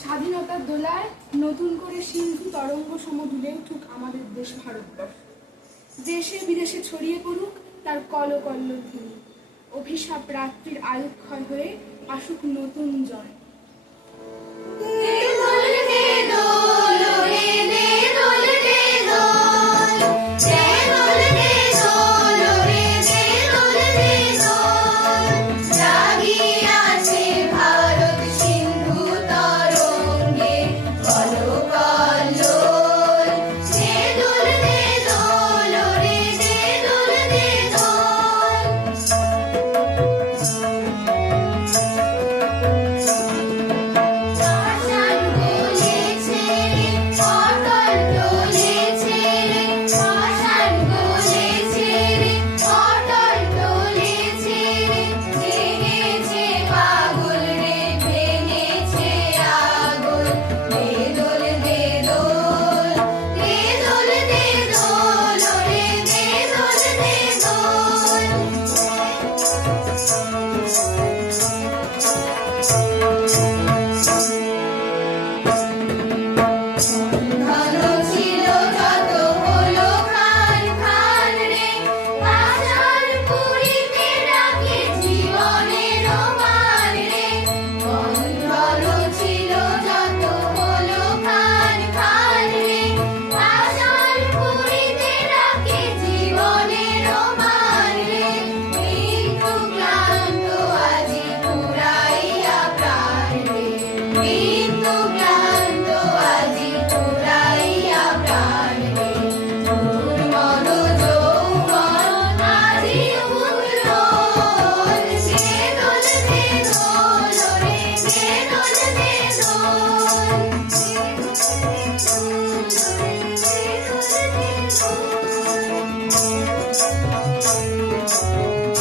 স্বাধীনতার দোলায় নতুন করে সিন্ধু তরঙ্গ সম দুলে উঠুক আমাদের দেশ ভারতবর্ষ। দেশে বিদেশে ছড়িয়ে পড়ুক তার কলকল্ল ধ্বনি অভিশাপ রাত্রির আয়ুক্ষয় হয়ে আসুক নতুন জয়।